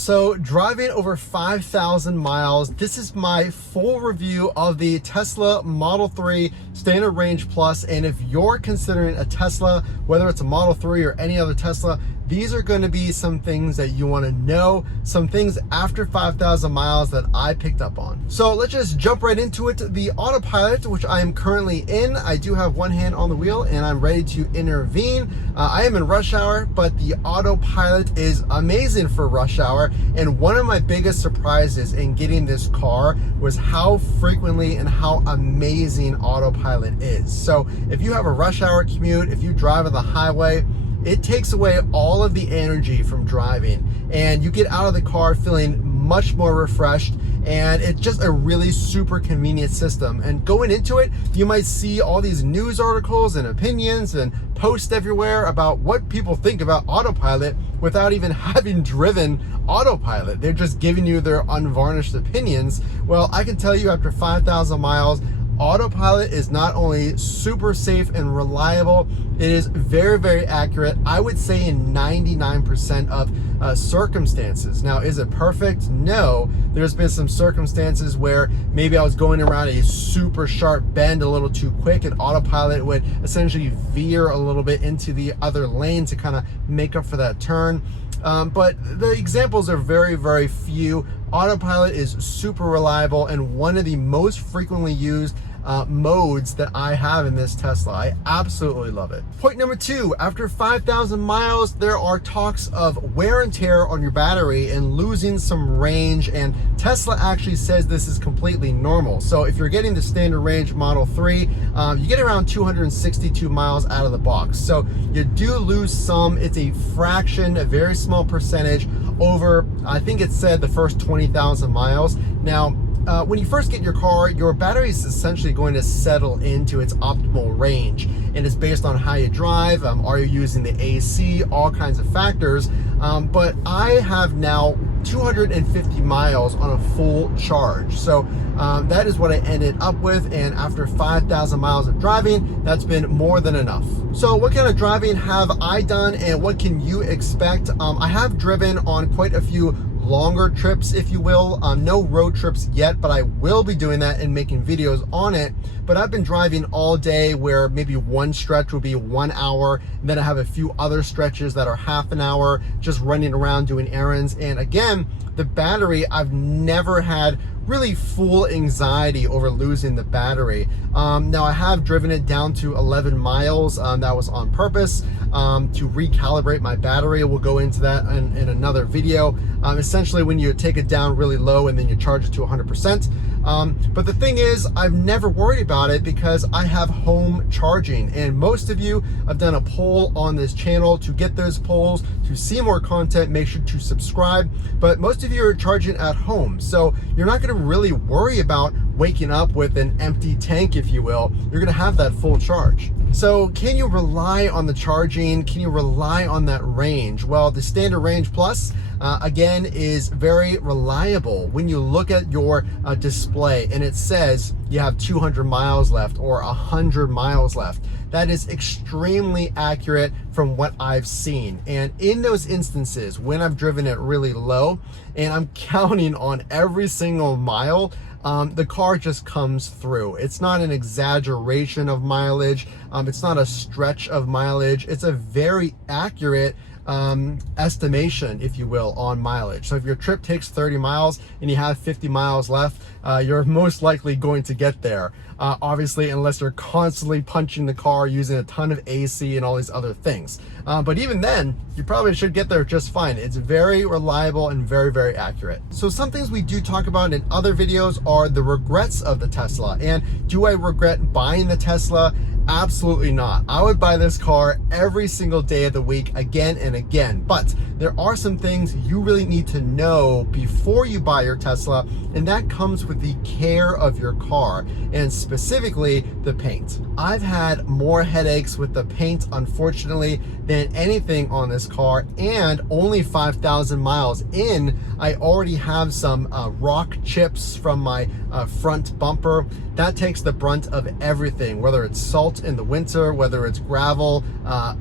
So driving over 5,000 miles, this is my full review of the Tesla Model 3 Standard Range Plus. And if you're considering a Tesla, whether it's a Model 3 or any other Tesla, these are going to be some things that you want to know, some things after 5,000 miles that I picked up on. So let's just jump right into it. The Autopilot, which I am currently in, I do have one hand on the wheel and I'm ready to intervene. I am in rush hour, but the Autopilot is amazing for rush hour. And one of my biggest surprises in getting this car was how frequently and how amazing Autopilot is. So if you have a rush hour commute, if you drive on the highway, it takes away all of the energy from driving and you get out of the car feeling much more refreshed, and it's just a really super convenient system. And going into it, you might see all these news articles and opinions and posts everywhere about what people think about Autopilot without even having driven Autopilot. They're just giving you their unvarnished opinions. Well, I can tell you after 5,000 miles, Autopilot is not only super safe and reliable, it is very, very accurate. I would say in 99% of circumstances. Now, is it perfect? No. There's been some circumstances where maybe I was going around a super sharp bend a little too quick and Autopilot would essentially veer a little bit into the other lane to kind of make up for that turn. But the examples are very, very few. Autopilot is super reliable and one of the most frequently used modes that I have in this Tesla. I absolutely love it. Point number 2, after 5,000 miles, there are talks of wear and tear on your battery and losing some range, and Tesla actually says this is completely normal. So if you're getting the standard range Model 3, you get around 262 miles out of the box. So you do lose some. It's a fraction, a very small percentage over, I think it said the first 20,000 miles. Now, when you first get your car, your battery is essentially going to settle into its optimal range, and it's based on how you drive, are you using the AC, all kinds of factors. But I have now 250 miles on a full charge. So that is what I ended up with, and after 5,000 miles of driving, that's been more than enough. So what kind of driving have I done and what can you expect? I have driven on quite a few longer trips, if you will. No road trips yet, but I will be doing that and making videos on it. But I've been driving all day where maybe one stretch will be 1 hour, and then I have a few other stretches that are half an hour, just running around doing errands. And again, the battery, I've never had really full anxiety over losing the battery. Now I have driven it down to 11 miles. That was on purpose to recalibrate my battery. We'll go into that in another video. Essentially when you take it down really low and then you charge it to 100%. But the thing is, I've never worried about it because I have home charging, and most of you have done a poll on this channel. To get those polls, to see more content, make sure to subscribe. But most of you are charging at home, so you're not going to really worry about waking up with an empty tank, if you will. You're going to have that full charge. So can you rely on the charging? Can you rely on that range? Well, the Standard Range Plus, again, is very reliable. When you look at your display and it says you have 200 miles left or 100 miles left, that is extremely accurate from what I've seen. And in those instances, when I've driven it really low and I'm counting on every single mile, the car just comes through. It's not an exaggeration of mileage. It's not a stretch of mileage. It's a very accurate estimation, if you will, on mileage. So if your trip takes 30 miles and you have 50 miles left, you're most likely going to get there. Obviously, unless you're constantly punching the car, using a ton of AC and all these other things. But even then, you probably should get there just fine. It's very reliable and very, very accurate. So some things we do talk about in other videos are the regrets of the Tesla. And do I regret buying the Tesla? Absolutely not. I would buy this car every single day of the week, again and again. But there are some things you really need to know before you buy your Tesla, and that comes with the care of your car, and specifically the paint. I've had more headaches with the paint, unfortunately, than anything on this car, and only 5,000 miles in, I already have some rock chips from my front bumper. That takes the brunt of everything, whether it's salt out in the winter, whether it's gravel,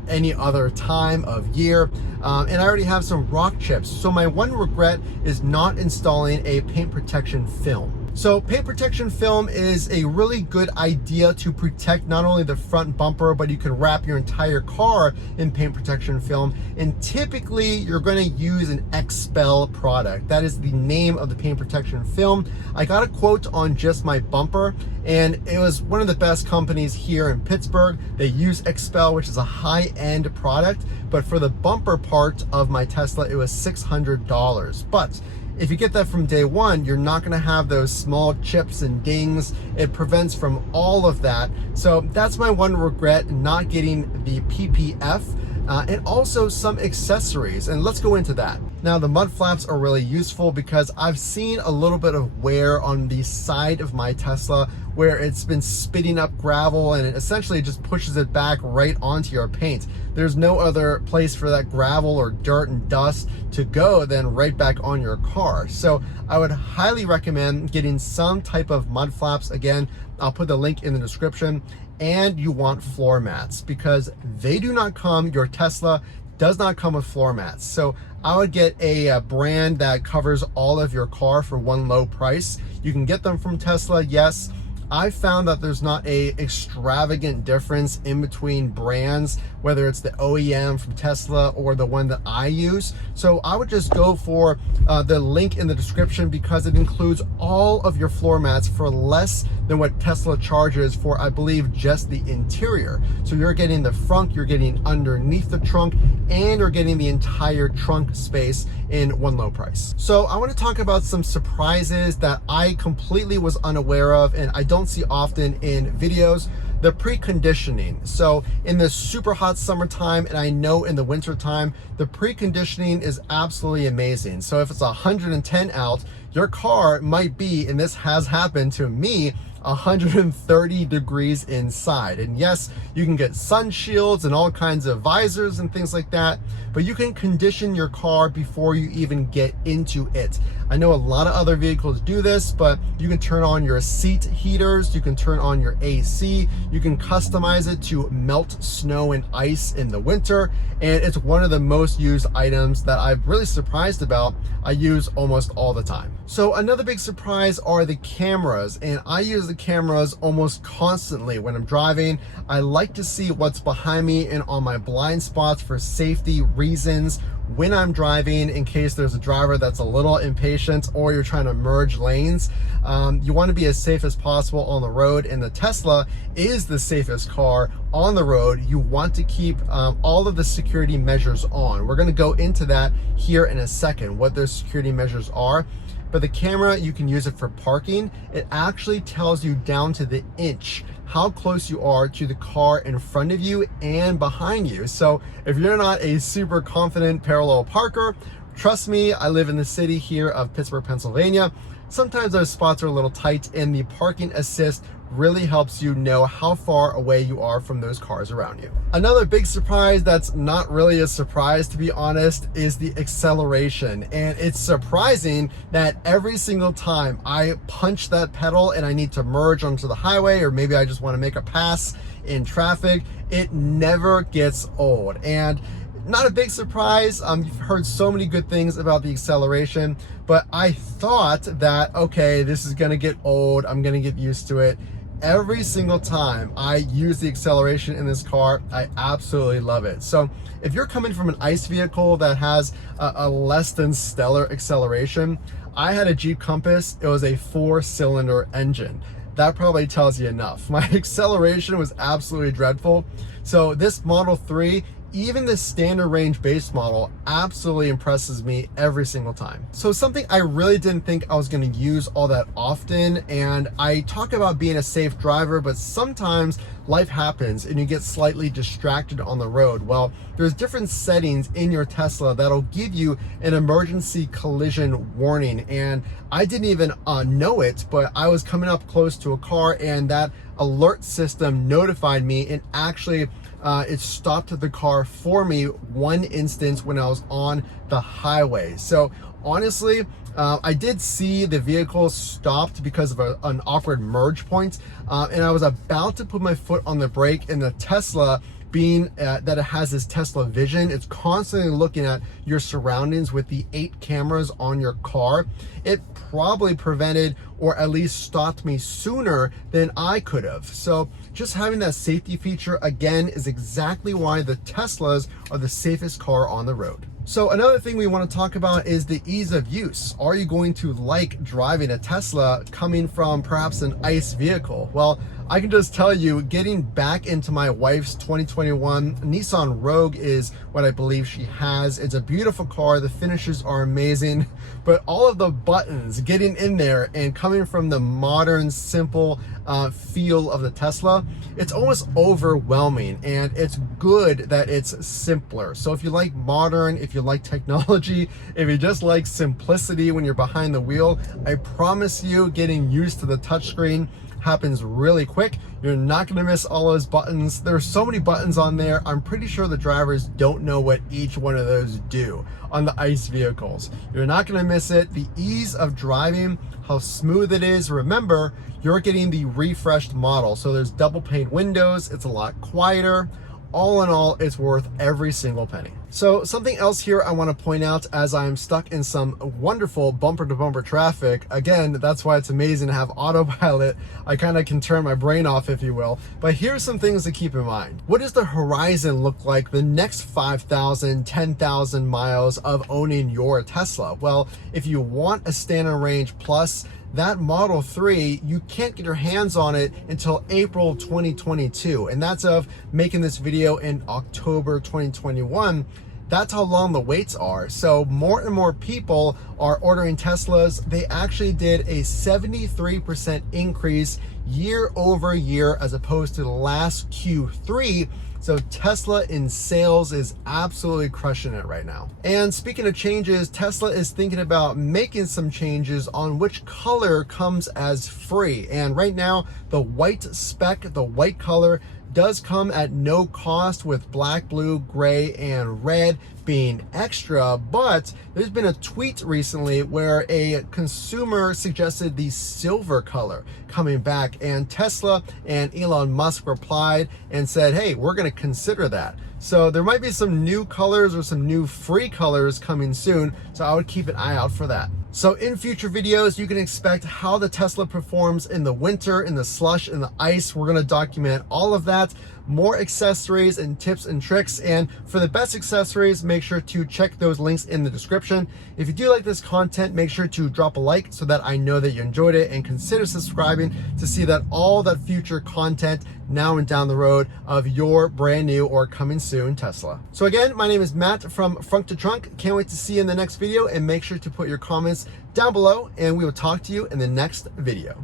any other time of year. And I already have some rock chips. So my one regret is not installing a paint protection film. So paint protection film is a really good idea to protect not only the front bumper, but you can wrap your entire car in paint protection film. And typically you're going to use an XPEL product. That is the name of the paint protection film. I got a quote on just my bumper, and it was one of the best companies here in Pittsburgh. They use XPEL, which is a high-end product, but for the bumper part of my Tesla, it was $600. But if you get that from day one, you're not gonna have those small chips and dings. It prevents from all of that. So that's my one regret, not getting the PPF. And also some accessories, and let's go into that. Now the mud flaps are really useful because I've seen a little bit of wear on the side of my Tesla where it's been spitting up gravel and it essentially just pushes it back right onto your paint. There's no other place for that gravel or dirt and dust to go than right back on your car. So I would highly recommend getting some type of mud flaps. Again, I'll put the link in the description. And you want floor mats because they do not come, your Tesla does not come with floor mats. So I would get a brand that covers all of your car for one low price. You can get them from Tesla, yes. I found that there's not a extravagant difference in between brands, whether it's the OEM from Tesla or the one that I use. So I would just go for the link in the description because it includes all of your floor mats for less than what Tesla charges for, I believe, just the interior. So you're getting the front, you're getting underneath the trunk, and you're getting the entire trunk space in one low price. So I want to talk about some surprises that I completely was unaware of and I don't see often in videos. The preconditioning. So in the super hot summertime, and I know in the winter time, the preconditioning is absolutely amazing. So if it's 110 out, your car might be, and this has happened to me, 130 degrees inside. And yes, you can get sun shields and all kinds of visors and things like that, but you can condition your car before you even get into it. I know a lot of other vehicles do this, but you can turn on your seat heaters, you can turn on your AC, you can customize it to melt snow and ice in the winter, and it's one of the most used items that I'm really surprised about. I use almost all the time. So another big surprise are the cameras, and I use the cameras almost constantly when I'm driving. I like to see what's behind me and on my blind spots for safety reasons when I'm driving, in case there's a driver that's a little impatient or you're trying to merge lanes. You want to be as safe as possible on the road, and the Tesla is the safest car on the road. You want to keep all of the security measures on. We're going to go into that here in a second, what those security measures are. But the camera, you can use it for parking. It actually tells you down to the inch how close you are to the car in front of you and behind you. So if you're not a super confident parallel parker, trust me, I live in the city here of Pittsburgh, Pennsylvania. Sometimes those spots are a little tight, and the parking assist really helps you know how far away you are from those cars around you. Another big surprise that's not really a surprise, to be honest, is the acceleration. And it's surprising that every single time I punch that pedal and I need to merge onto the highway, or maybe I just want to make a pass in traffic, it never gets old. And not a big surprise. You've heard so many good things about the acceleration, but I thought that, okay, this is gonna get old, I'm gonna get used to it. Every single time I use the acceleration in this car, I absolutely love it. So if you're coming from an ICE vehicle that has a less than stellar acceleration, I had a Jeep Compass, it was a 4-cylinder engine. That probably tells you enough. My acceleration was absolutely dreadful. So this Model 3, even the standard range base model, absolutely impresses me every single time. So something I really didn't think I was going to use all that often, and I talk about being a safe driver, but sometimes life happens and you get slightly distracted on the road. Well, there's different settings in your Tesla that'll give you an emergency collision warning, and I didn't even know it, but I was coming up close to a car and that alert system notified me, and actually it stopped the car for me one instance when I was on the highway. So Honestly, I did see the vehicle stopped because of an awkward merge point, and I was about to put my foot on the brake, and the Tesla, being that it has this Tesla vision, it's constantly looking at your surroundings with the 8 cameras on your car. It probably prevented or at least stopped me sooner than I could have. So just having that safety feature, again, is exactly why the Teslas are the safest car on the road. So another thing we want to talk about is the ease of use. Are you going to like driving a Tesla coming from perhaps an ICE vehicle? Well, I can just tell you, getting back into my wife's 2021 Nissan Rogue is what I believe she has. It's a beautiful car. The finishes are amazing, but all of the buttons, getting in there and coming from the modern, simple feel of the Tesla, it's almost overwhelming, and it's good that it's simpler. So if you like modern, if you like technology, if you just like simplicity when you're behind the wheel, I promise you getting used to the touchscreen happens really quick. You're not going to miss all those buttons. There's so many buttons on there. I'm pretty sure the drivers don't know what each one of those do on the ICE vehicles. You're not going to miss it. The ease of driving, how smooth it is. Remember, you're getting the refreshed model, so there's double pane windows. It's a lot quieter. All in all, it's worth every single penny. So something else here I want to point out, as I'm stuck in some wonderful bumper to bumper traffic. Again, that's why it's amazing to have autopilot. I kind of can turn my brain off, if you will. But here's some things to keep in mind. What does the horizon look like the next 5,000, 10,000 miles of owning your Tesla? Well, if you want a standard range plus, that Model 3, you can't get your hands on it until April 2022. And that's of making this video in October 2021. That's how long the waits are. So more and more people are ordering Teslas. They actually did a 73% increase year over year as opposed to the last Q3. So Tesla in sales is absolutely crushing it right now. And speaking of changes, Tesla is thinking about making some changes on which color comes as free. And right now, the white spec, the white color, does come at no cost, with black, blue, gray, and red being extra. But there's been a tweet recently where a consumer suggested the silver color coming back, and Tesla and Elon Musk replied and said, hey, we're going to consider that. So there might be some new colors or some new free colors coming soon, so I would keep an eye out for that. So in future videos, you can expect how the Tesla performs in the winter, in the slush, in the ice. We're going to document all of that, more accessories and tips and tricks. And for the best accessories, make sure to check those links in the description. If you do like this content, make sure to drop a like so that I know that you enjoyed it, and consider subscribing to see that all that future content now and down the road of your brand new or coming soon Tesla. So again, my name is Matt from Frunk to Trunk. Can't wait to see you in the next video, and make sure to put your comments down below, and we will talk to you in the next video.